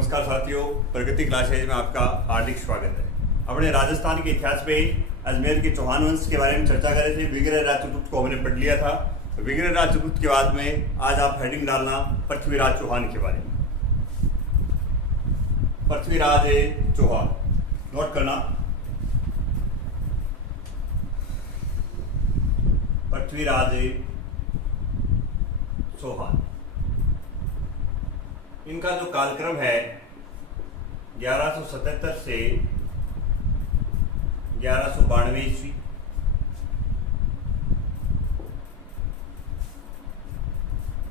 नमस्कार साथियों, प्रगति क्लासेज में आपका हार्दिक स्वागत है। अपने राजस्थान के इतिहास में अजमेर के चौहान वंश के बारे में चर्चा कर रहे थे। विग्रह राजपूत को हमने पढ़ लिया था। विग्रह राजपूत के बाद में आज आप हेडिंग डालना पृथ्वीराज चौहान के बारे में। पृथ्वीराज चौहान नोट करना। पृथ्वीराज चौहान, इनका जो कालक्रम है 1177 से 1192 ईस्वी।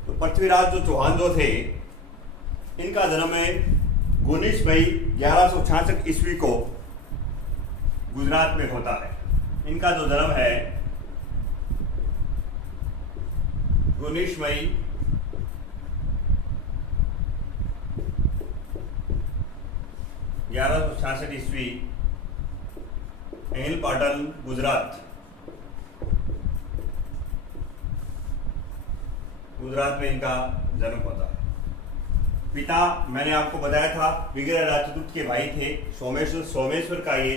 तो पृथ्वीराज जो चौहान जो थे, इनका जन्म है 19 मई 1166 ईस्वी को गुजरात में होता है। इनका जो जन्म है 19 मई 1166 ईस्वी अहिल पाटन गुजरात में इनका जन्म होता है। पिता मैंने आपको बताया था विग्रह राजपूत के भाई थे सोमेश्वर का ये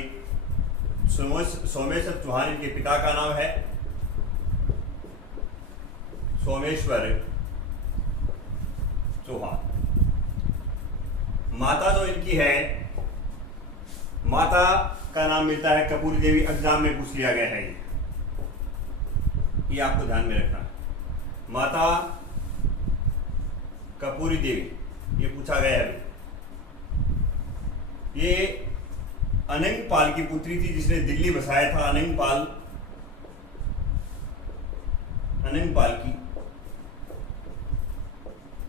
सोमेश्वर चौहान इनके पिता का नाम है। सोमेश्वर चौहान। माता जो इनकी है, माता का नाम मिलता है कपूरी देवी। एग्जाम में पूछ लिया गया है, ये आपको ध्यान में रखना। माता कपूरी देवी, ये पूछा गया है। ये अनंग पाल की पुत्री थी, जिसने दिल्ली बसाया था। अनंग पाल की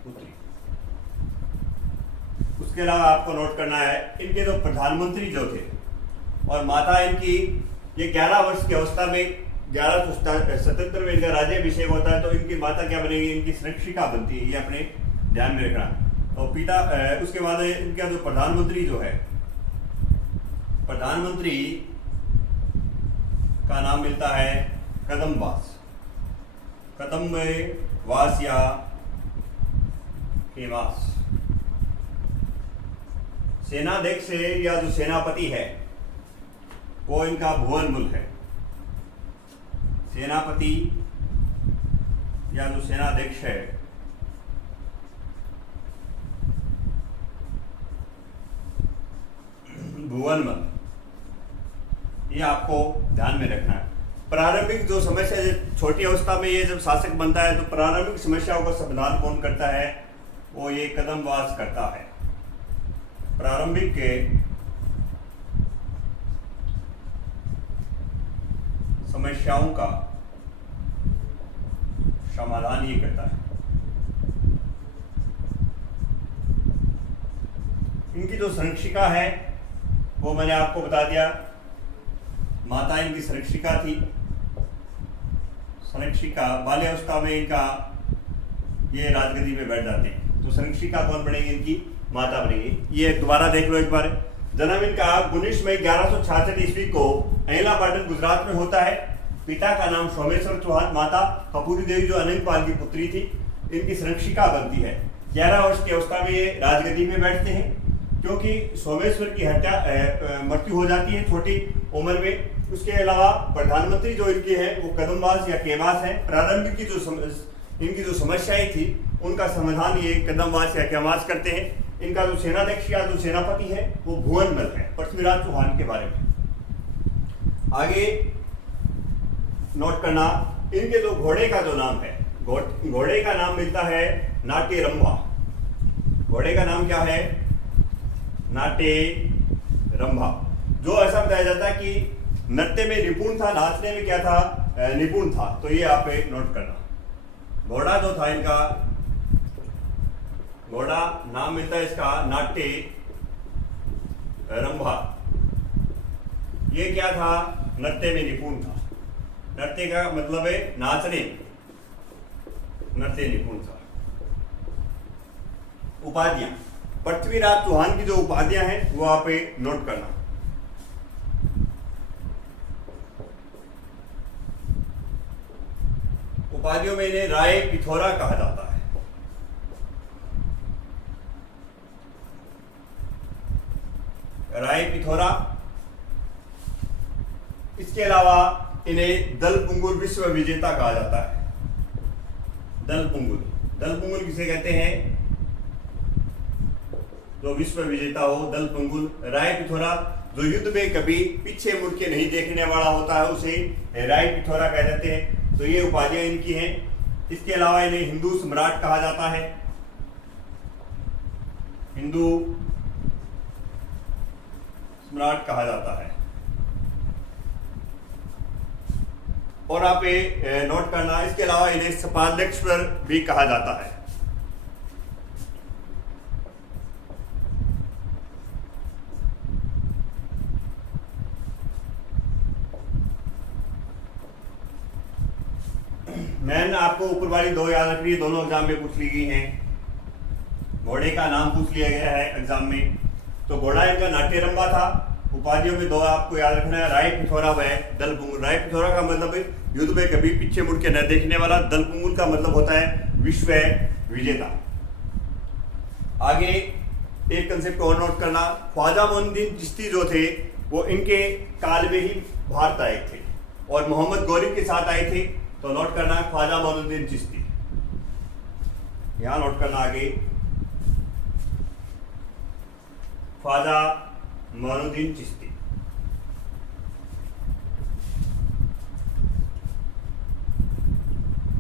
पुत्री। उसके अलावा आपको नोट करना है इनके जो प्रधानमंत्री जो थे और माता इनकी, ये 11 वर्ष की अवस्था में 1177 में इनका राज्याभिषेक होता है। तो इनकी माता क्या बनेगी? इनकी संरक्षिका बनती है। ये अपने ध्यान में रखना। और पिता उसके बाद इनका जो प्रधानमंत्री जो है, प्रधानमंत्री का नाम मिलता है कदम्बवास या केमास। सेनाध्यक्ष या जो सेनापति है वो इनका भुवनमल है। सेनापति या जो सेनाध्यक्ष है भुवनमल, ये आपको ध्यान में रखना है। प्रारंभिक जो समस्या, छोटी अवस्था में ये जब शासक बनता है तो प्रारंभिक समस्याओं का समाधान कौन करता है? वो ये कदम्बवास करता है। प्रारंभिक के समस्याओं का समाधान ये करता है। इनकी जो संरक्षिका है वो मैंने आपको बता दिया। माता इनकी संरक्षिका थी। संरक्षिका बाल्यावस्था में इनका ये राजगद्दी पे बैठ जाते हैं। तो संरक्षिका कौन बनेगी? इनकी माता बनेगी। ये दोबारा देख लो एक बार। जन्म इनका 19 मई 1166 ईस्वी को अहिला पाटन गुजरात में होता है। पिता का नाम सोमेश्वर चौहान, माता कपूरी देवी जो अनंग पाल की पुत्री थी, इनकी संरक्षिका बनती है। 11 वर्ष की अवस्था में ये राजगद्दी में बैठते हैं। क्योंकि सोमेश्वर की मृत्यु हो जाती है छोटी उम्र में। उसके अलावा प्रधानमंत्री जो इनके हैं वो कदम्बास या केमास है। प्रारंभिक की इनकी जो समस्याएं थी उनका समाधान ये कदम्बास या केमास करते हैं। इनका जो सेनाध्यक्ष या जो सेनापति है वो भुवनमल है। पृथ्वीराज चौहान के बारे में आगे नोट करना। इनके जो घोड़े का जो नाम है, घोड़े का नाम मिलता है नाट्य रंभा। घोड़े का नाम क्या है? नाट्य रंभा। जो ऐसा बताया जाता है कि नृत्य में निपुण था, नाचने में क्या था? निपुण था। तो ये आप नोट करना। घोड़ा जो था इनका, घोड़ा नाम मिलता है इसका नाट्य रंभा। ये क्या था? नृत्य में निपुण था। नृत्य का मतलब है नाचने, नृत्य निपुण था। उपाधियां, पृथ्वीराज चौहान की जो उपाधियां हैं वो आप नोट करना। उपाधियों में इन्हें राय पिथौरा कहा जाता है। राय पिथौरा। इसके अलावा इन्हें दलपुंगुल विश्व विजेता कहा जाता है। दलपुंगुल किसे कहते हैं? जो विश्व विजेता हो, दलपुंगुल। राय पिथौरा जो युद्ध में कभी पीछे मुड़ के नहीं देखने वाला होता है उसे राय पिथौरा कह जाते हैं। तो ये उपाधियां इनकी हैं। इसके अलावा इन्हें हिंदू सम्राट कहा जाता है। हिंदू सम्राट कहा जाता है। और आप ये नोट करना, इसके अलावा इन्हें सपालेश्वर भी कहा जाता है। मैंने आपको ऊपर वाली दो याद रखनी है, दोनों एग्जाम में पूछ ली गई हैं। घोड़े का नाम पूछ लिया गया है एग्जाम में। तो घोड़ा इनका नाट्यरंबा था। उपाधियों में दो आपको याद रखना है, राय पिथौरा व दलपुंगुल। राय पिथौरा का मतलब है युद्ध में कभी पीछे मुड़ के न देखने वाला। दलपुंगुल का मतलब होता है विश्व विजेता। आगे एक कंसेप्ट और नोट करना, ख्वाजा मोइनुद्दीन चिश्ती जो थे वो इनके काल में ही भारत आए थे और मोहम्मद गौरी के साथ आए थे। तो नोट करना है ख्वाजा मोइनुद्दीन चिश्ती, यहां नोट करना। आगे ख्वाजा मोइनुद्दीन चिश्ती।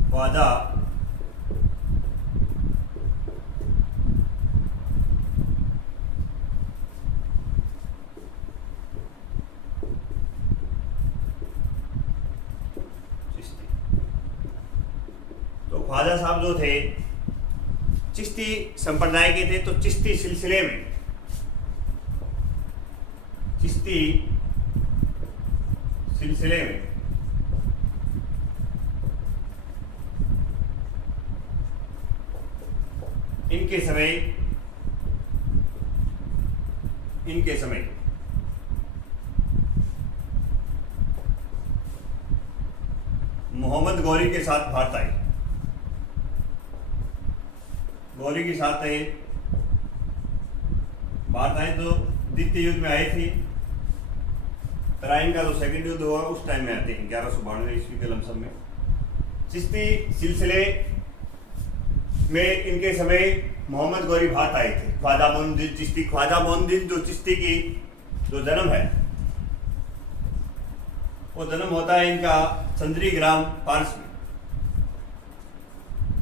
ख्वाजा चिश्ती। तो ख्वाजा साहब जो थे चिश्ती संप्रदाय के थे। तो चिश्ती सिलसिले में इनके समय मोहम्मद गौरी के साथ भारत आए। गौरी के साथ भारत आए तो द्वितीय युद्ध में आए थे। तराइन का जो सेकंड युद्ध हुआ उस टाइम में आते हैं 1192 ईस्वी के लमसम में। चिश्ती सिलसिले में इनके समय मोहम्मद गौरी भारत आए थे। ख्वाजा मोइनुद्दीन चिश्ती, ख्वाजा मोइनुद्दीन जो चिश्ती की जो जन्म है वो जन्म होता है इनका संदरी ग्राम फारस में।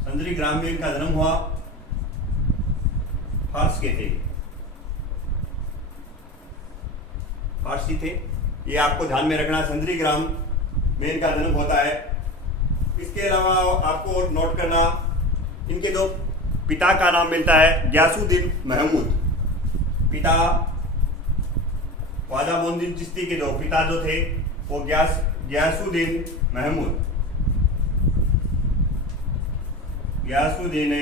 संदरी ग्राम में इनका जन्म हुआ। फारस के थे, फारसी थे। ये आपको ध्यान में रखना, संदरी ग्राम में इनका जन्म होता है। इसके अलावा आपको नोट करना, इनके दो पिता का नाम मिलता है गयासुद्दीन महमूद। पिता ख्वाजा मोइनुद्दीन चिश्ती के दो पिता जो थे वो गयासुद्दीन महमूद, गयासुद्दीन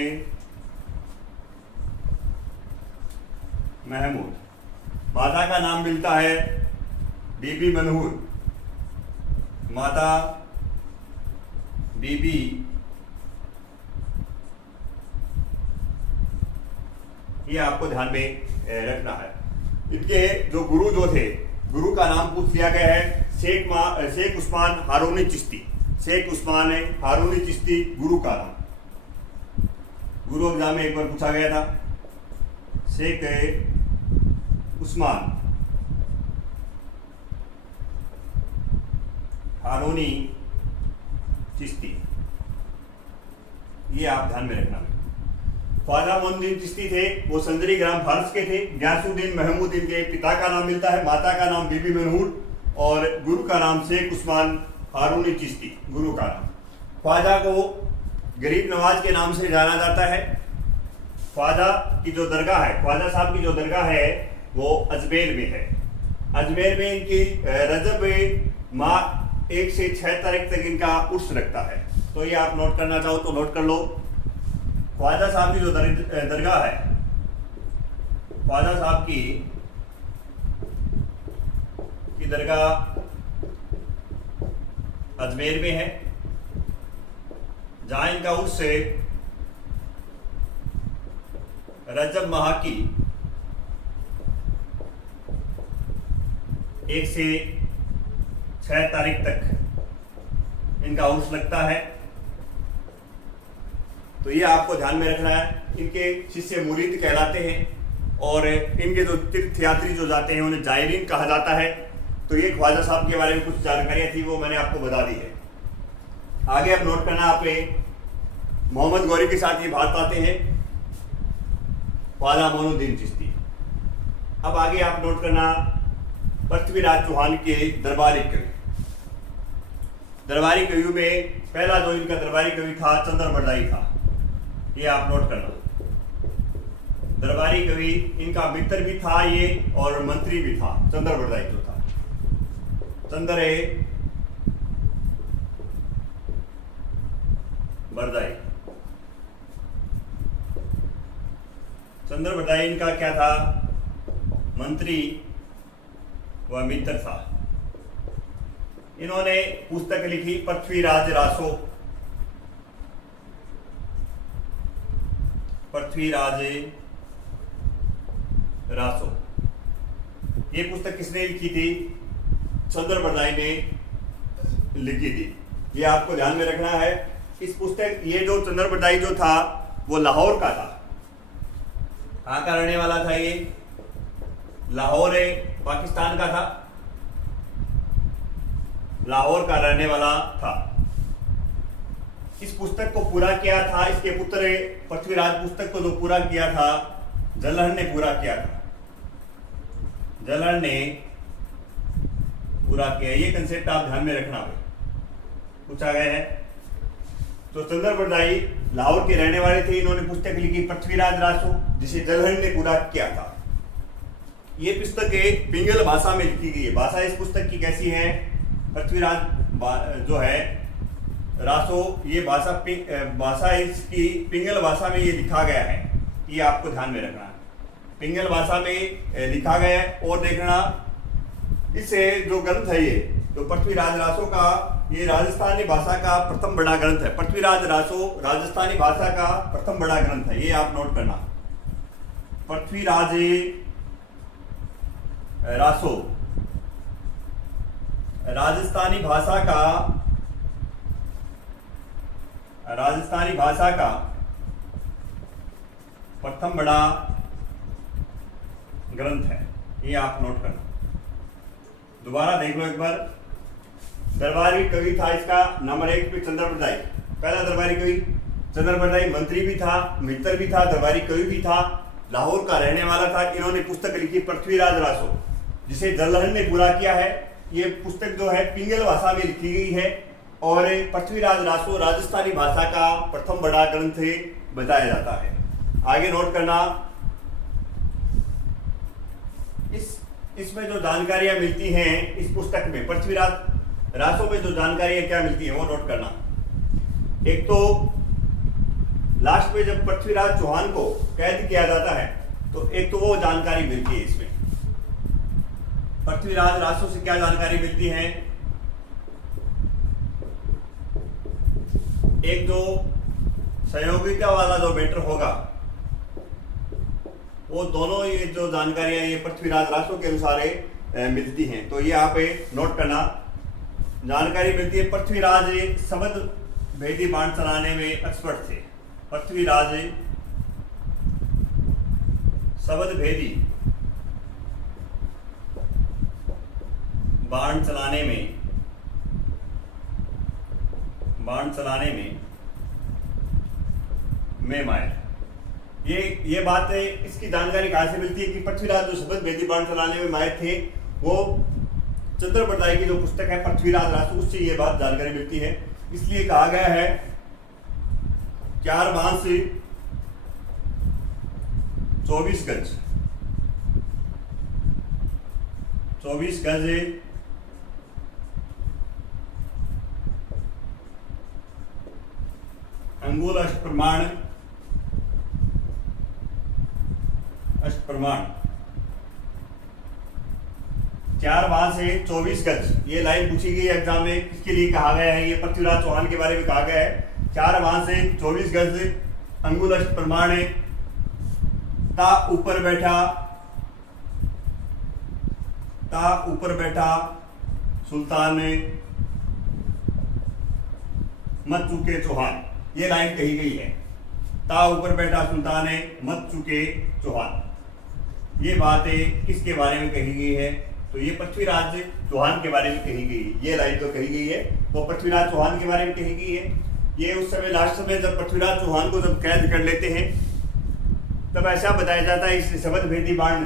महमूद। माता का नाम मिलता है बीबी मनहूर। माता बीबी ये आपको ध्यान में रखना है। इनके जो गुरु जो थे, गुरु का नाम पूछ लिया गया है शेख उस्मान हारूनी चिश्ती। शेख उस्मान हारूनी चिश्ती गुरु का नाम। गुरु एग्जाम में एक बार पूछा गया था। शेख उस्मान हारूनी चिश्ती, ये आप ध्यान में रखना। ख्वाजा मोइनुद्दीन चिश्ती थे वो संदरी ग्राम फारस के थे। गयासुद्दीन महमूद इनके पिता का नाम मिलता है। माता का नाम बीबी मनहूर और गुरु का नाम शेख उस्मान हारूनी चिश्ती, गुरु का नाम। ख्वाजा को गरीब नवाज के नाम से जाना जाता है। ख्वाजा की जो दरगाह है, ख्वाजा साहब की जो दरगाह है वो अजमेर में है। अजमेर में इनकी रजब माह 1 से 6 तारीख तक इनका उर्स रखता है। तो ये आप नोट करना चाहो तो नोट कर लो। ख्वाजा साहब की जो दरगाह है, ख्वाजा साहब की दरगाह अजमेर में है, जहां इनका उर्स से रजब माह की 1 से 6 तारीख तक इनका उर्स लगता है। तो ये आपको ध्यान में रखना है। इनके शिष्य मुरीद कहलाते हैं और इनके जो तीर्थयात्री जो जाते हैं उन्हें जायरीन कहा जाता है। तो ये ख्वाजा साहब के बारे में कुछ जानकारियां थी, वो मैंने आपको बता दी है। आगे आप नोट करना, आप मोहम्मद गौरी के साथ ये बात आते हैं ख्वाजा मोइनुद्दीन चिश्ती। अब आगे आप नोट करना पृथ्वीराज चौहान के दरबारी कवि। दरबारी कवियों में पहला जो इनका दरबारी कवि था चंद्र बरदाई था, ये आप नोट करना। दरबारी कवि इनका मित्र भी था ये और मंत्री भी था, चंद्र बरदाई जो था। चंद्र बरदाई, चंद्र बरदाई इनका क्या था, मंत्री व मित्र था। इन्होंने पुस्तक लिखी पृथ्वीराज रासो। पृथ्वीराज रासो ये पुस्तक किसने लिखी थी, चंद्र बरदाई ने लिखी थी। ये आपको ध्यान में रखना है। इस पुस्तक, ये जो चंद्र बरदाई जो था वो लाहौर का था। कहाँ का रहने वाला था ये, लाहौर पाकिस्तान का था, लाहौर का रहने वाला था। इस पुस्तक को पूरा किया था इसके पुत्र पृथ्वीराज। पुस्तक को जो पूरा किया था जलहर ने पूरा किया था, जलहर ने पूरा किया। ये कंसेप्ट आप ध्यान में रखना, पूछा गया है। तो चंद्र बरदाई लाहौर के रहने वाले थे। इन्होंने पुस्तक लिखी पृथ्वीराज रासो, जिसे जलहर ने पूरा किया था। ये पुस्तक पिंगल भाषा में लिखी गई है। भाषा इस पुस्तक की कैसी है, पृथ्वीराज जो है रासो, ये भाषा इसकी पिंगल भाषा में ये लिखा गया है। ये आपको ध्यान में रखना है, पिंगल भाषा में लिखा गया है। और देखना, इससे जो ग्रंथ है ये तो पृथ्वीराज रासो का, ये राजस्थानी भाषा का प्रथम बड़ा ग्रंथ है। पृथ्वीराज रासो राजस्थानी भाषा का प्रथम बड़ा ग्रंथ है, ये आप नोट करना। पृथ्वीराज रासो राजस्थानी भाषा का प्रथम बड़ा ग्रंथ है, ये आप नोट करना। दोबारा देख लो एक बार। दरबारी कवि था इसका नंबर 1 पे चंद्र बरदाई, पहला दरबारी कवि चंद्र बरदाई। मंत्री भी था, मित्र भी था, दरबारी कवि भी था, लाहौर का रहने वाला था। इन्होंने पुस्तक लिखी पृथ्वीराज रासो, जिसे जलहर ने पूरा किया है। ये पुस्तक जो है पिंगल भाषा में लिखी गई है और पृथ्वीराज रासो राजस्थानी भाषा का प्रथम बड़ा ग्रंथ बताया जाता है। आगे नोट करना, इसमें जो जानकारियां मिलती हैं इस पुस्तक में, पृथ्वीराज रासो में जो जानकारियां क्या मिलती हैं वो नोट करना। एक तो लास्ट में जब पृथ्वीराज चौहान को कैद किया जाता है तो एक तो वो जानकारी मिलती है इसमें। पृथ्वीराज रासो से क्या जानकारी मिलती है, एक जो सहयोगिता वाला जो मैटर होगा वो दोनों, ये जो जानकारियां ये पृथ्वीराज रासो के अनुसार मिलती हैं। तो ये आप नोट करना, जानकारी मिलती है। पृथ्वीराज शब्द भेदी बाण चलाने में एक्सपर्ट थे। पृथ्वीराज शब्द भेदी बाण चलाने में माहिर। ये बात है, इसकी जानकारी कहां से मिलती है कि पृथ्वीराज जो शब्द भेदी बाण चलाने में माहिर थे वो चंद्र बरदाई की जो पुस्तक है पृथ्वीराज रासो, उससे ये बात जानकारी मिलती है। इसलिए कहा गया है 4 बांस 24 गज, 24 गज अंगुल अष्टप्रमाण 4 बांस है 24 गज। ये लाइन पूछी गई एग्जाम में, किसके लिए कहा गया है, ये पृथ्वीराज चौहान के बारे में कहा गया है। 4 बांस है 24 गज अंगुल अष्टप्रमाण ता ऊपर बैठा ता ऊपर बैठा सुल्तान मत चूके चौहान, ये लाइन कही गई है। ता ऊपर बैठा सुल्तान मत चूके चौहान, ये बातें किसके बारे में कही गई है? तो ये पृथ्वीराज चौहान के बारे में कही गई है। ये लाइन तो कही गई है वो पृथ्वीराज चौहान के बारे में कही गई है। ये उस समय लास्ट में जब पृथ्वीराज चौहान को जब कैद कर लेते हैं तब ऐसा बताया जाता है, इस शबद भेदी बाण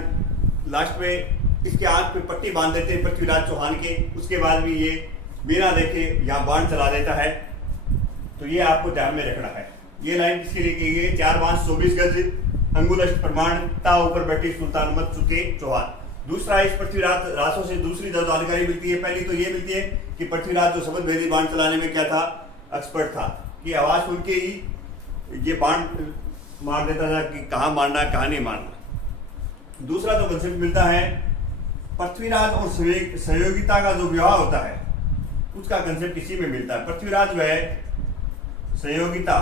लास्ट में इसके आंख पे पट्टी बांध देते हैं पृथ्वीराज चौहान के, उसके बाद भी ये बिना देखे यहाँ बाण चला देता है। तो ये आपको ध्यान में रखना है। ये लाइन किसके लिए कही गई? 4 बांस 24 गज अंगुलष्ट प्रमाण ता ऊपर बैठी सुल्तान मत चुके चौहान। दूसरा, इस पृथ्वीराज रासों से दूसरी जो जानकारी मिलती है, पहली तो ये मिलती है कि पृथ्वीराज जो शबद भेदी बाण चलाने में क्या था, एक्सपर्ट था, कि आवाज सुन के ही ये बाण मार देता था कि कहाँ मारना कहाँ नहीं मारना। दूसरा जो कंसेप्ट मिलता है पृथ्वीराज और सहयोगिता का जो विवाह होता है उसका कंसेप्ट इसी में मिलता है। पृथ्वीराज वह सहयोगिता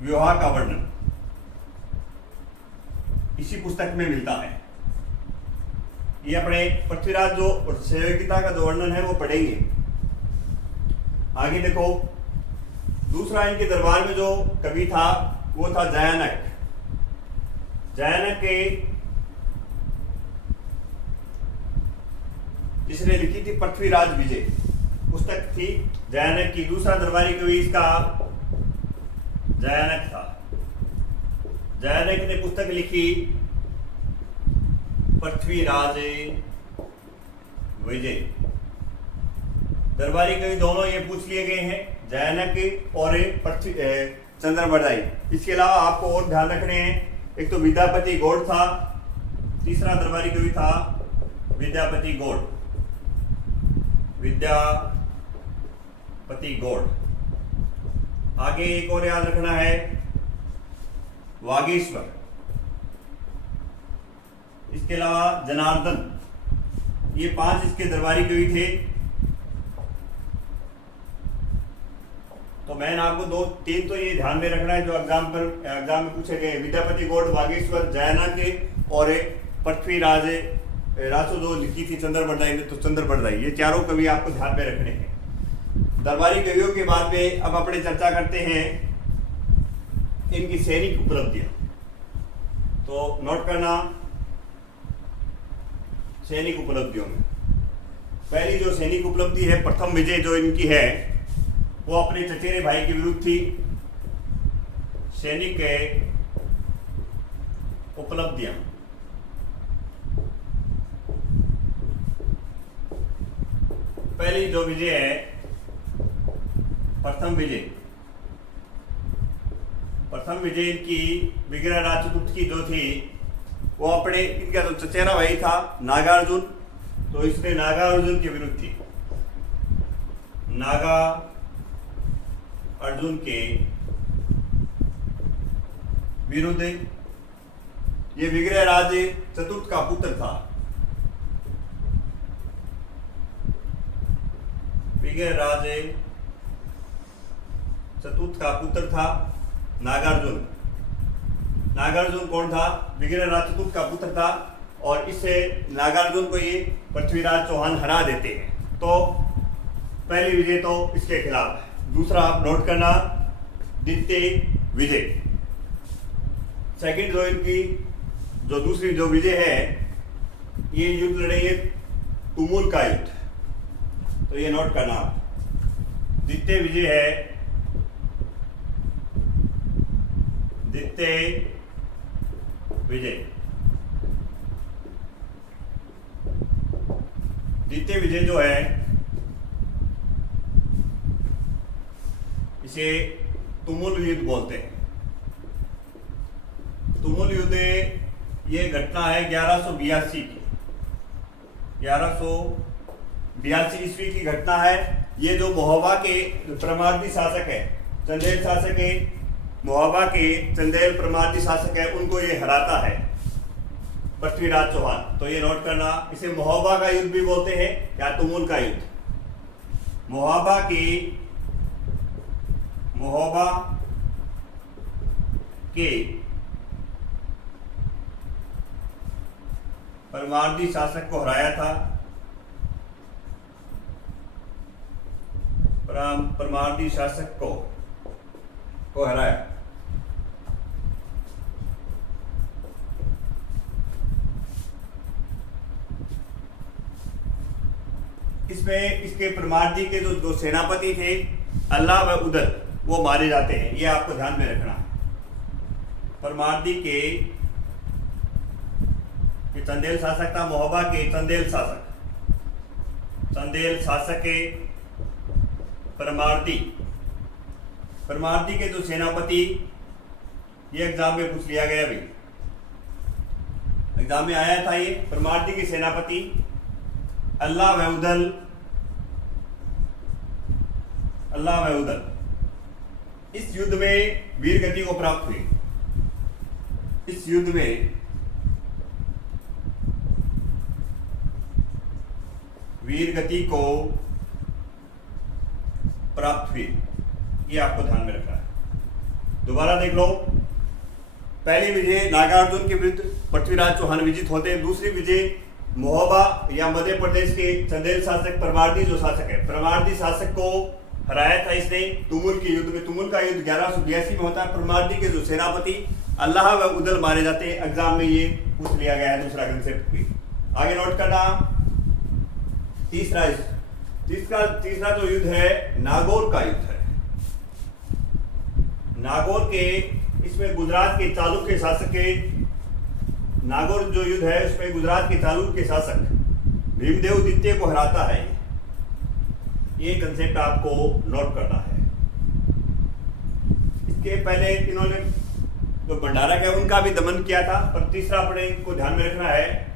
विवाह का वर्णन इसी पुस्तक में मिलता है। ये अपने पृथ्वीराज जो सहयोगिता का जो वर्णन है वो पढ़ेंगे। आगे देखो, दूसरा इनके दरबार में जो कवि था वो था जयानक। जयानक के जिसने लिखी थी पृथ्वीराज विजय पुस्तक थी जयानक की। दूसरा दरबारी कवि इसका जयानक था। जयानक ने पुस्तक लिखी पृथ्वीराज विजय। दरबारी कवि दोनों ये पूछ लिए गए हैं, जयानक और चंद्रबरदाई। इसके अलावा आपको और ध्यान रखने हैं, एक तो विद्यापति गौड़ था, तीसरा दरबारी कवि था विद्यापति गौड़। विद्यापति गौड़। आगे एक और याद रखना है वागीश्वर। इसके अलावा जनार्दन। ये 5 इसके दरबारी कवि थे। तो मैंने आपको 2-3 तो ये ध्यान में रखना है जो एग्जाम में पूछे गए। विद्यापति गौड़, वागीश्वर, जयानक और पृथ्वीराज रासो जो लिखी थी चंद्रबरदाई ने, तो चंद्रबरदाई, ये चारों कवि आपको ध्यान में रखने हैं। दरबारी कवियों के बाद में अब अपने चर्चा करते हैं इनकी सैनिक उपलब्धियां। तो नोट करना, सैनिक उपलब्धियों में पहली जो सैनिक उपलब्धि है, प्रथम विजय जो इनकी है वो अपने चचेरे भाई के विरुद्ध थी। सैनिक उपलब्धियां, पहली जो विजय है प्रथम विजय इनकी विग्रह राजपूत की जो थी वो अपने, इनका जो चचेरा भाई था नागार्जुन, तो इसने नागार्जुन के विरुद्ध थी। नागा अर्जुन के विरुद्ध। ये विग्रह राज चतुर्थ का पुत्र था। विग्रह राज चतुर्थ का पुत्र था नागार्जुन। नागार्जुन कौन था? विग्रह राज चतुर्थ का पुत्र था। और इससे नागार्जुन को ये पृथ्वीराज चौहान हरा देते हैं। तो पहली विजय तो इसके खिलाफ है। दूसरा आप नोट करना, द्वितीय विजय। सेकंड जो इनकी जो दूसरी जो विजय है, ये युद्ध लड़ेंगे तुमुल का युद्ध। तो ये नोट करना, द्वितीय विजय है, द्वितीय विजय। द्वितीय विजय जो है इसे तुमुल युद्ध बोलते हैं। तुमुल युद्ध ये घटना है 1182 की, 1182 ईस्वी की घटना है। ये जो मोहबा के परमार्थी शासक है, चंदेल शासक है, मोहबा के चंदेल परमार्थी शासक है, उनको ये हराता है पृथ्वीराज चौहान। तो ये नोट करना, इसे मोहबा का युद्ध भी बोलते हैं या तुमुल का युद्ध। मोहबा के परमार्दी शासक को हराया था। परमार्दी शासक को हराया। इसमें इसके परमार्दी के जो दो सेनापति थे अल्लाह व उदल, वो मारे जाते हैं। ये आपको ध्यान में रखना। परमार्दी के चंदेल शासक था, मोहबा के चंदेल शासक के परमार्दी के जो सेनापति, ये एग्जाम में पूछ लिया गया भाई, एग्जाम में आया था ये। परमार्दी के सेनापति अल्लाह व उदल इस युद्ध में वीर गति को प्राप्त हुई। इस युद्ध में वीर गति को प्राप्त हुई। ये आपको ध्यान में रखना है। दोबारा देख लो। पहली विजय नागार्जुन के विरुद्ध पृथ्वीराज चौहान विजित होते हैं। दूसरी विजय मोहबा या मध्य प्रदेश के चंदेल शासक परमार्दी जो शासक है, परमार्दी शासक को हराया था इसने तुमुल के युद्ध में। तुमुल का युद्ध 1182 में होता है। परमार्दी के जो सेनापति अल्लाह व उदल मारे जाते हैं। एग्जाम में ये पूछ लिया गया है, दूसरा कंसेप्ट भी। आगे नोट करना। तीसरा जो युद्ध है नागौर का युद्ध है। नागौर के, इसमें गुजरात के चालुक्य शासक के, नागौर जो युद्ध है उसमें गुजरात के चालुक्य शासक भीमदेव द्वितीय को हराता है। ये कंसेप्ट आपको नोट करना है। इसके पहले इन्होंने जो भंडारक है उनका भी दमन किया था, पर तीसरा अपने को ध्यान में रखना है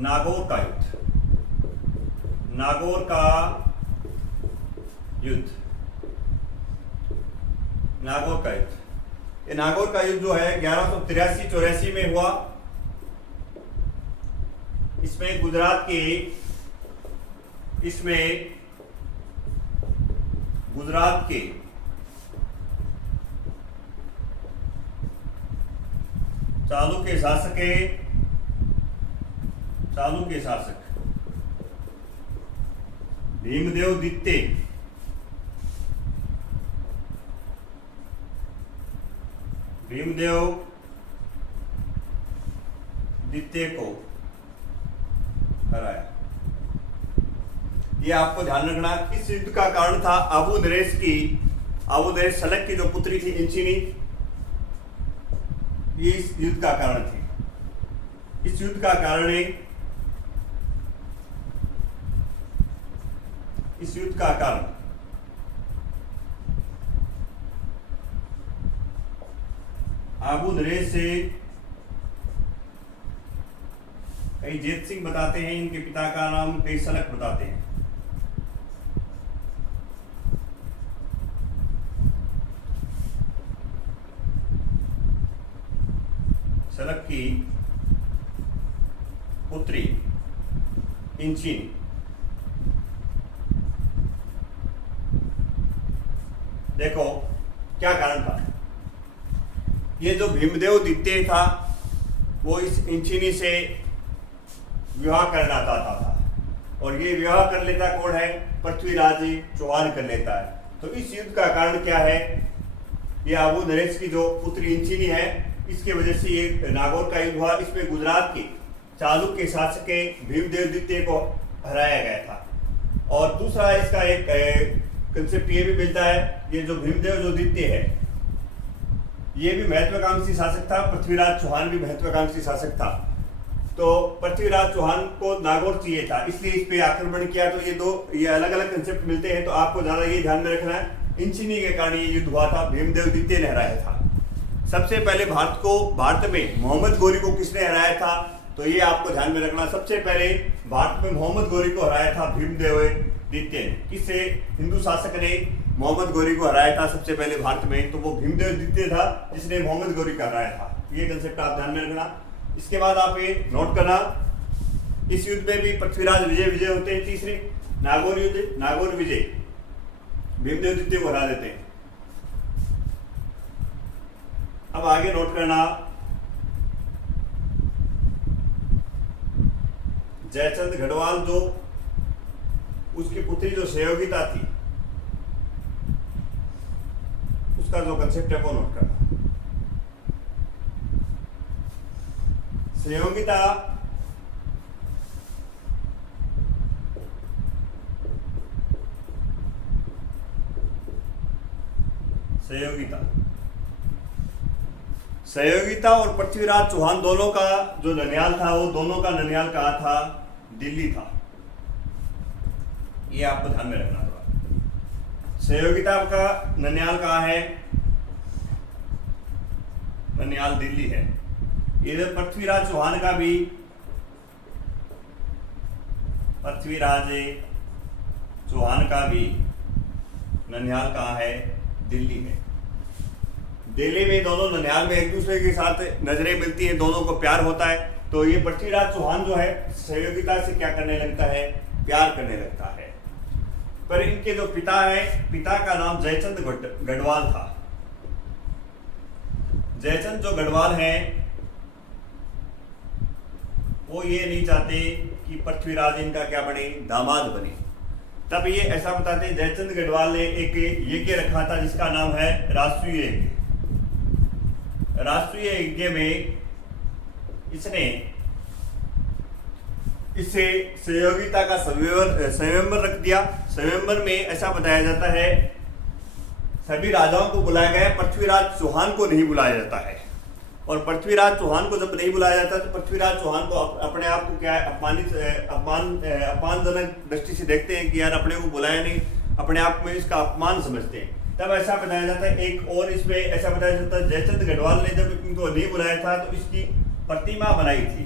नागौर का युद्ध। नागौर का युद्ध, नागौर का युद्ध, ये नागौर का युद्ध जो है 1183-84 में हुआ। इसमें गुजरात के चालुक्य शासक भीमदेव द्वितीय को हराया। ये आपको ध्यान रखना। किस युद्ध का कारण था? आबू नरेश सलक की जो पुत्री थी इंचिनी, ये इस युद्ध का कारण थी। इस युद्ध का कारण आबू नरेश से कई जेत सिंह बताते हैं, इनके पिता का नाम कई सलक बताते हैं। सलक की पुत्री इंचिन, देखो क्या कारण था। ये जो भीमदेव द्वितीय था वो इस इंचिनी से विवाह करना चाहता था, और ये विवाह कर लेता कौन है? पृथ्वीराज चौहान कर लेता है। तो इस युद्ध का कारण क्या है? ये आबू नरेश की जो पुत्री इंचिनी है, इसके वजह से ये नागौर का युद्ध हुआ। इसमें गुजरात के चालुक्य शासक भीमदेव द्वितीय को हराया गया था। और दूसरा इसका एक कंसेप्ट ये भी मिलता है, ये जो भीमदेव जो द्वितीय है ये भी महत्वाकांक्षी शासक था, पृथ्वीराज चौहान भी महत्वाकांक्षी शासक था। तो पृथ्वीराज चौहान को नागौर चाहिए था, इसलिए इस पे आक्रमण किया। तो ये अलग अलग कंसेप्ट मिलते हैं, तो आपको ज्यादा ये ध्यान में रखना है। इंचिनी के कारण ये युद्ध हुआ था, भीमदेव द्वितीय ने हराया था। सबसे पहले भारत में मोहम्मद गौरी को किसने हराया था? तो ये आपको ध्यान में रखना। सबसे पहले भारत में मोहम्मद गौरी को हराया था भीमदेव द्वितीय। किससे? हिंदू शासक ने मोहम्मद गौरी को हराया था सबसे पहले भारत में, तो वो भीमदेव द्वितीय था जिसने मोहम्मद गौरी को हराया था। ये कंसेप्ट आप ध्यान में रखना। इसके बाद आप ये नोट करना, इस युद्ध में भी पृथ्वीराज विजय होते हैं। तीसरे नागौर युद्ध, नागौर विजय, भीमदेव द्वितीय को हरा देते हैं। अब आगे नोट करना, जयचंद गढ़वाल जो उसकी पुत्री जो सहयोगिता थी उसका जो कंसेप्ट है वो नोट करना। सहयोगिता सहयोगिता सहयोगिता और पृथ्वीराज चौहान दोनों का जो ननिहाल था वो दोनों का ननिहाल कहाँ था? दिल्ली था। ये आपको ध्यान में रखना होगा। सहयोगिता का ननिहाल कहाँ है? ननिहाल दिल्ली है। इधर पृथ्वीराज चौहान का भी पृथ्वीराज चौहान का भी ननिहाल कहाँ है? दिल्ली है। दिल्ली में दोनों ननिहाल में एक दूसरे के साथ नजरें मिलती हैं, दोनों को प्यार होता है। तो ये पृथ्वीराज चौहान जो है सहयोगिता से क्या करने लगता है? प्यार करने लगता है। पर इनके जो पिता है, पिता का नाम जयचंद गढ़वाल था। जयचंद जो गढ़वाल हैं वो ये नहीं चाहते कि पृथ्वीराज इनका क्या बने? दामाद बने। तब ये ऐसा बताते हैं, जयचंद गढ़वाल ने एक यज्ञ रखा था जिसका नाम है राष्ट्रीय यज्ञ। राष्ट्रीय यज्ञ में इसने इसे सहयोगिता का स्वयंवर रख दिया। स्वयंवर में ऐसा बताया जाता है सभी राजाओं को बुलाया गया, पृथ्वीराज चौहान को नहीं बुलाया जाता है। और पृथ्वीराज चौहान को जब नहीं बुलाया जाता तो पृथ्वीराज चौहान को अपने आप को क्या है? अपमानजनक दृष्टि से देखते हैं कि यार अपने को बुलाया नहीं, अपने आप में इसका अपमान समझते हैं। तब ऐसा बताया जाता है। एक और इसमें ऐसा बताया जाता है जयचंद गढ़वाल ने जब इनको नहीं बुलाया था तो इसकी प्रतिमा बनाई थी।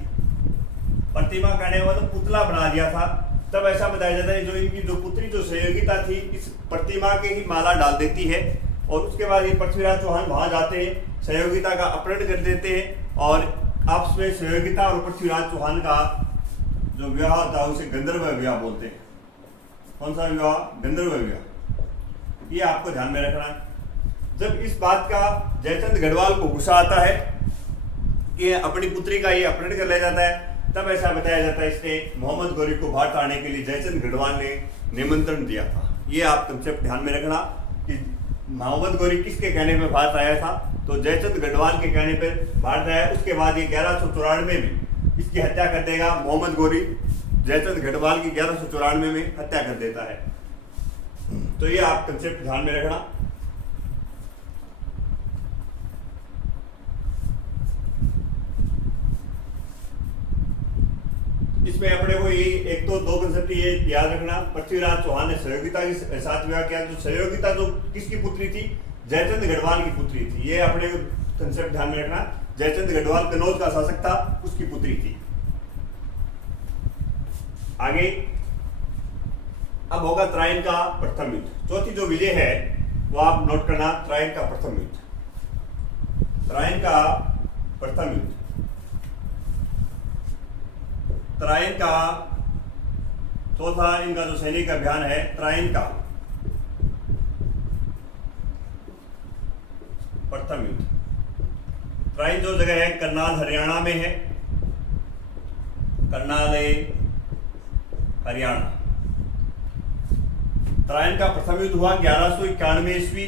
प्रतिमा कहने का मतलब पुतला बना दिया था। तब ऐसा बताया जाता है जो इनकी जो पुत्री जो सहयोगिता थी इस प्रतिमा के ही माला डाल देती है और उसके बाद ये पृथ्वीराज चौहान वहां जाते हैं, सहयोगिता का अपहरण कर देते हैं और आपस में सहयोगिता और पृथ्वीराज चौहान का जो विवाह था उसे गंधर्व विवाह बोलते हैं। कौन सा विवाह? गंधर्व विवाह। ये आपको ध्यान में रखना है। जब इस बात का जयचंद गढ़वाल को गुस्सा आता है कि अपनी पुत्री का ये अपहरण कर लिया जाता है, तब ऐसा बताया जाता है इसने मोहम्मद गौरी को भारत आने के लिए जयचंद गढ़वाल ने निमंत्रण दिया था। ये आप कंसेप्ट ध्यान में रखना कि मोहम्मद गौरी किसके कहने पे भारत आया था? तो जयचंद गढ़वाल के कहने पर भारत आया। उसके बाद ये 1194 में इसकी हत्या कर देगा। मोहम्मद गौरी जयचंद गढ़वाल की 1194 में हत्या कर देता है। तो ये आप कंसेप्ट ध्यान में रखना। इसमें अपने को ये एक तो दो कंसेप्ट ये याद रखना। पृथ्वीराज चौहान ने सहयोगिता के साथ विवाह किया। जो सहयोगिता जो किसकी पुत्री थी? जयचंद गढ़वाल की पुत्री थी। ये अपने को कंसेप्ट ध्यान में रखना। जयचंद गढ़वाल कन्नौज का शासक था, उसकी पुत्री थी। आगे अब होगा त्रायन का प्रथम युद्ध। चौथी जो विजय है वो आप नोट करना, त्रायन का प्रथम युद्ध। त्रायन का प्रथम युद्ध, त्रायन का चौथा इनका जो सैनिक अभियान है त्रायन का प्रथम युद्ध। त्रायन जो जगह है करनाल हरियाणा में है। करनाल हरियाणा। त्रायन का प्रथम युद्ध हुआ 1191 ईस्वी।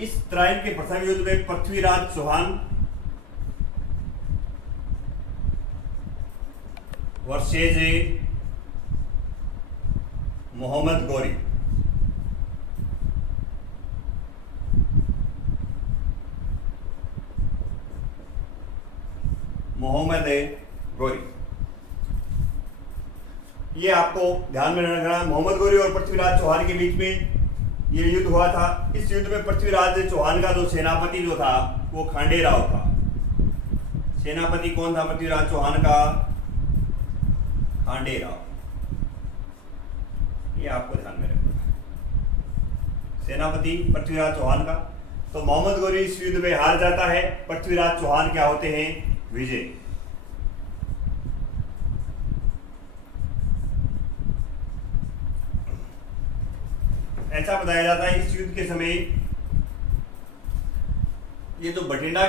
इस त्रायन के प्रथम युद्ध में पृथ्वीराज चौहान वर्सेज मोहम्मद गौरी, मोहम्मद गौरी, ये आपको ध्यान में रखना। मोहम्मद गौरी और पृथ्वीराज चौहान के बीच में ये युद्ध हुआ था। इस युद्ध में पृथ्वीराज चौहान का जो सेनापति जो था वो खांडे राव था। सेनापति कौन था पृथ्वीराज चौहान का? खांडे राव। ये आपको ध्यान में रखना है। सेनापति पृथ्वीराज चौहान का। तो मोहम्मद गौरी इस युद्ध में हार जाता है। पृथ्वीराज चौहान क्या होते हैं? विजय। ऐसा बताया जाता है इस युद्ध के समय ये जो बठिंडा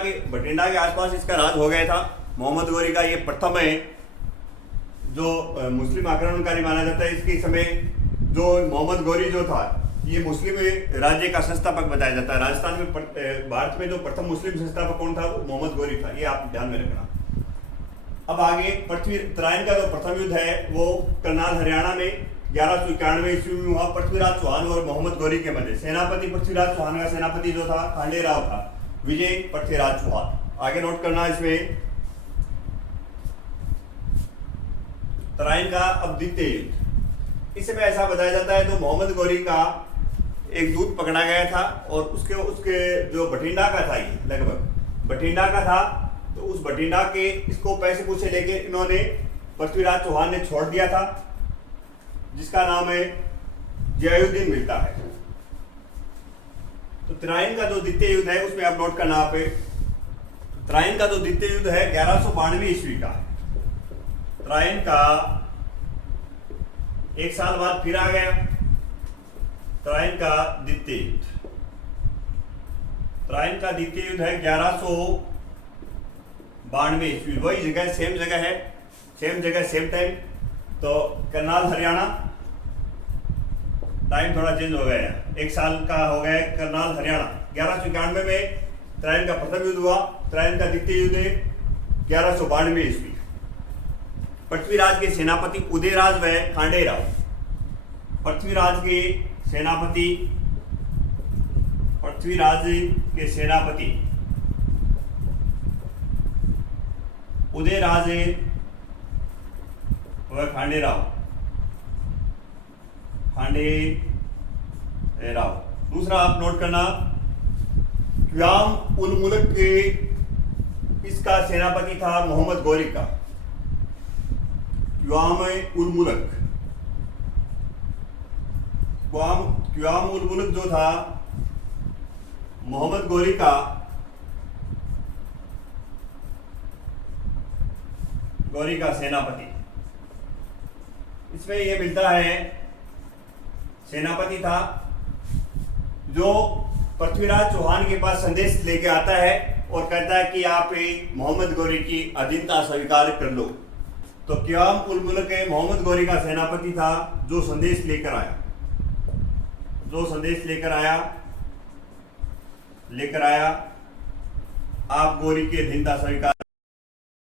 के आसपास इसका राज हो गया था। मोहम्मद गौरी का ये प्रथम है जो मुस्लिम आक्रमणकारी माना जाता है, इसके समय जो मोहम्मद गौरी जो था, ये मुस्लिम राज्य का संस्थापक बताया जाता है। राजस्थान में भारत में जो प्रथम मुस्लिम संस्थापक कौन था, वो मोहम्मद गौरी था, ये आप ध्यान में रखना। अब आगे पृथ्वीराज का जो प्रथम युद्ध है वो करनाल हरियाणा में 1191 ईस्वी में हुआ। पृथ्वीराज चौहान और मोहम्मद गौरी के मध्य। सेनापति पृथ्वीराज चौहान का सेनापति जो था खांडेराव था, विजय पृथ्वीराज चौहान। आगे नोट करना इसमें तराइन का अब द्वितीय युद्ध। इस समय ऐसा बताया जाता है तो मोहम्मद गौरी का एक दूत पकड़ा गया था और उसके जो बठिंडा का था, ये लगभग बठिंडा का था, तो उस बठिंडा के इसको पैसे पूछे लेके इन्होंने पृथ्वीराज चौहान ने छोड़ दिया था, जिसका नाम है जयायुद्दीन मिलता है। तो तराइन का जो द्वितीय युद्ध है उसमें आप नोट करना आप, तराइन का जो द्वितीय युद्ध है 1192 ईस्वी का है। तराइन का एक साल बाद फिर आ गया तराइन का द्वितीय युद्ध। तराइन का द्वितीय युद्ध है 1192 ईस्वी। वही जगह, सेम जगह है, सेम जगह सेम टाइम। तो करनाल हरियाणा, टाइम थोड़ा चेंज हो गया है, एक साल का हो गया है। करनाल हरियाणा 1191 में तराइन का प्रथम युद्ध हुआ। तराइन का द्वितीय युद्ध 1192 ईस्वी। पृथ्वीराज के सेनापति उदयराज व खांडेराव। पृथ्वीराज के सेनापति उदयराज व खांडेराव। दूसरा आप नोट करना, क्याम उल मुल्क के इसका सेनापति था मोहम्मद गौरी का। क्याम उल मुल्क जो था मोहम्मद गौरी का सेनापति। इसमें यह मिलता है, सेनापति था जो पृथ्वीराज चौहान के पास संदेश लेके आता है और कहता है कि आप मोहम्मद गौरी की अधीनता स्वीकार कर लो। तो क्याम उल मुल्क मोहम्मद गौरी का सेनापति था जो संदेश लेकर आया, आप गौरी की अधीनता स्वीकार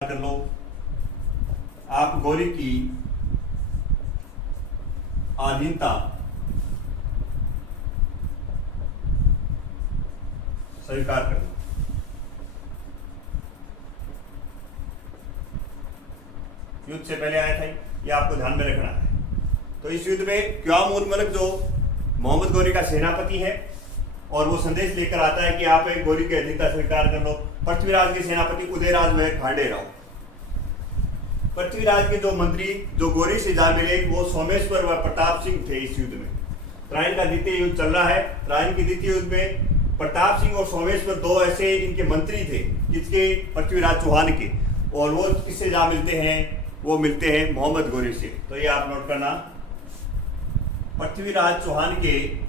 कर लो, आप गौरी की अधीनता स्वीकार कर लो। युद्ध से पहले आया था, ये आपको ध्यान में रखना है। तो इस युद्ध में क्याम उल मुल्क जो मोहम्मद गौरी का सेनापति है और वो संदेश लेकर आता है कि आप गौरी की अधीनता स्वीकार कर लो। पृथ्वीराज के सेनापति उदयराज व खांडेराव। पृथ्वीराज के जो मंत्री जो गौरी से जा मिले वो सोमेश्वर व प्रताप सिंह थे। इस युद्ध में तराइन का द्वितीय युद्ध चल रहा है। तराइन के द्वितीय युद्ध में प्रताप सिंह और सोमेश्वर दो ऐसे इनके मंत्री थे, किसके, पृथ्वीराज चौहान के। और वो किससे जा मिलते हैं, वो मिलते हैं मोहम्मद गौरी से। तो ये आप नोट करना, पृथ्वीराज चौहान के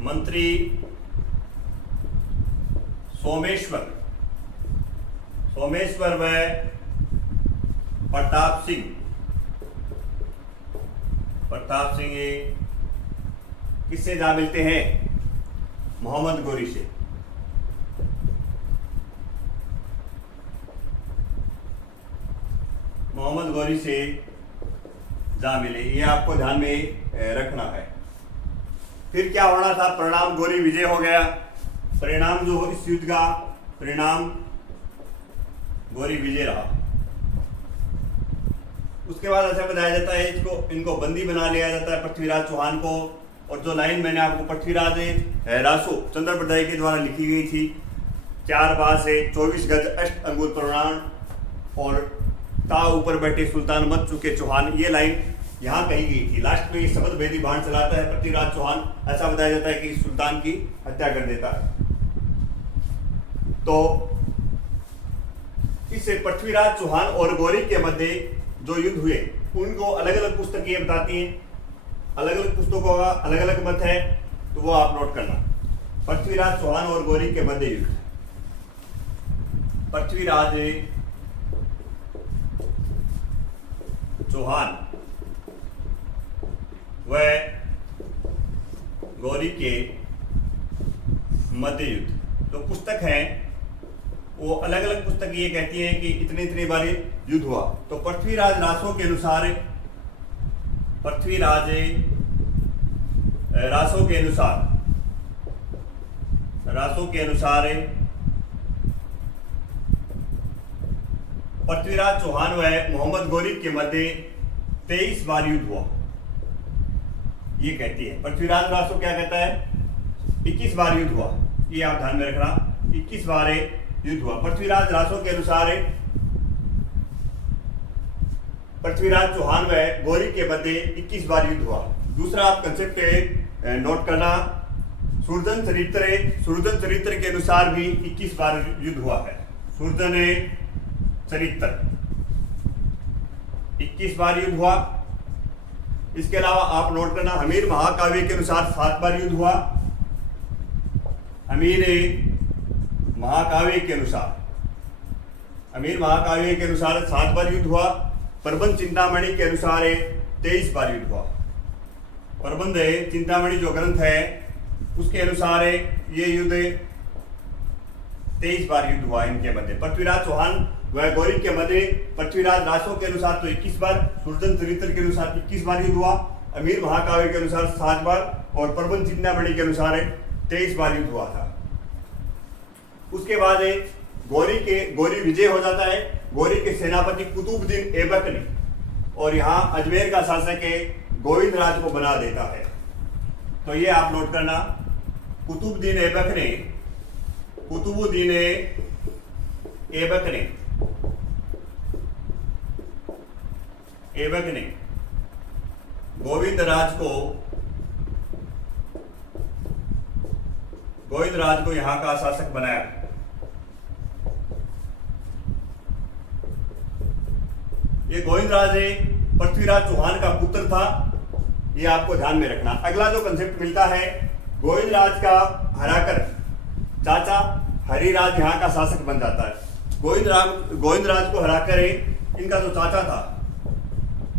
मंत्री सोमेश्वर व प्रताप सिंह किससे जा मिलते हैं, मोहम्मद गौरी से। मोहम्मद गौरी से जा मिले, ये आपको ध्यान में रखना है। फिर क्या होना था, परिणाम गौरी विजय हो गया। परिणाम जो इस युद्ध का परिणाम गौरी विजय रहा। उसके बाद ऐसा बताया जाता है इनको बंदी बना लिया जाता है पृथ्वीराज चौहान को। और जो लाइन मैंने आपको पृथ्वीराज रासो चंद्र बरदाई के द्वारा लिखी गई थी, 4 बाह से 24 गज 8 अंगुल प्रमाण और ता ऊपर बैठे सुल्तान मत चुके चौहान, ये लाइन यहाँ कही गई थी। लास्ट में शब्द भेदी बाण चलाता है पृथ्वीराज चौहान, ऐसा बताया जाता है कि सुल्तान की हत्या कर देता है। तो इससे पृथ्वीराज चौहान और गौरी के मध्य जो युद्ध हुए उनको अलग अलग पुस्तकें बताती हैं, अलग अलग पुस्तकों का अलग अलग मत है, तो वो आप नोट करना। पृथ्वीराज चौहान और गौरी के मध्य युद्ध पृथ्वीराज चौहान व गौरी के मध्य युद्ध। तो पुस्तक है वो अलग अलग पुस्तक ये कहती है कि इतने इतने बार युद्ध हुआ। तो पृथ्वीराज रासों के अनुसार पृथ्वीराज रासों के अनुसार पृथ्वीराज चौहान व मोहम्मद गौरी के मध्य 23 बार युद्ध हुआ, ये कहती है। पृथ्वीराज रासो क्या कहता है? 21 बार युद्ध हुआ, ये आप ध्यान में रखना, 21 बार युद्ध हुआ। पृथ्वीराज रासो के अनुसार पृथ्वीराज चौहान व गौरी के मध्य 21 बार युद्ध हुआ। दूसरा आप कंसेप्ट नोट करना, सुरजन चरित्र के अनुसार भी 21 बार युद्ध हुआ है। सुरजन चरित्र 21 बार युद्ध हुआ। इसके अलावा आप नोट करना, हमीर महाकाव्य के अनुसार 7 बार युद्ध हुआ। हमीर महाकाव्य के अनुसार 7 बार युद्ध हुआ। प्रबंध चिंतामणि के अनुसार 23 बार युद्ध हुआ। प्रबंध चिंतामणि जो ग्रंथ है उसके अनुसार ये युद्ध 23 बार युद्ध हुआ इनके मध्य। पृथ्वीराज चौहान व गौरी के मध्य पृथ्वीराज रासों के अनुसार तो 21 बार, सुरजन चरित्र के अनुसार 21 बार युद्ध हुआ, अमीर महाकाव्य के अनुसार 7 बार और प्रबंध चिंतामणि के अनुसार 23 बार युद्ध हुआ था। उसके बाद गौरी विजय हो जाता है। गौरी के सेनापति कुतुबुद्दीन ऐबक ने और यहाँ अजमेर का शासक गोविंद राज को बना देता है। तो ये आप नोट करना, कुतुबुद्दीन ऐबक ने गोविंद राज को यहाँ का शासक बनाया। ये गोविंद राज पृथ्वीराज चौहान का पुत्र था, ये आपको ध्यान में रखना। अगला जो कंसेप्ट मिलता है, गोविंद राज का हराकर चाचा हरिराज यहाँ का शासक बन जाता है। गोविंद राज को हराकर इनका जो चाचा था,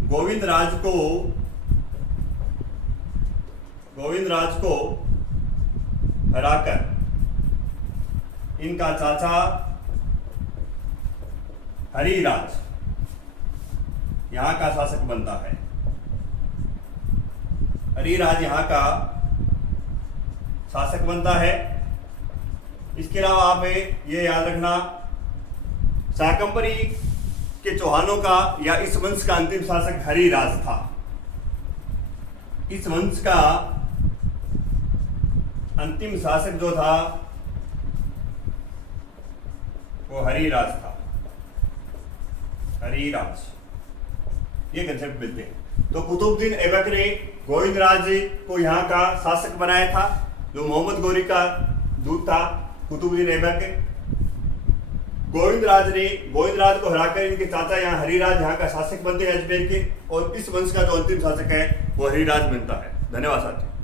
गोविंद राज को हराकर इनका चाचा हरिराज यहाँ का शासक बनता है। हरिराज यहाँ का शासक बनता है। इसके अलावा आप ये याद रखना, शाकंभरी के चौहानों का या इस वंश का अंतिम शासक हरिराज था। इस वंश का अंतिम शासक जो था वो हरिराज था। ये कंसेप्ट मिलते हैं। तो कुतुबुद्दीन ऐबक ने गोविंद राज को यहाँ का शासक बनाया था, जो मोहम्मद गौरी का दूत था। कुतुबुद्दीन ऐबक गोविंद राज को हराकर इनके चाचा यहाँ हरिराज यहाँ का शासक बनते हैं अजमेर के, और इस वंश का जो अंतिम शासक है वो हरिराज बनता है। धन्यवाद साथियों।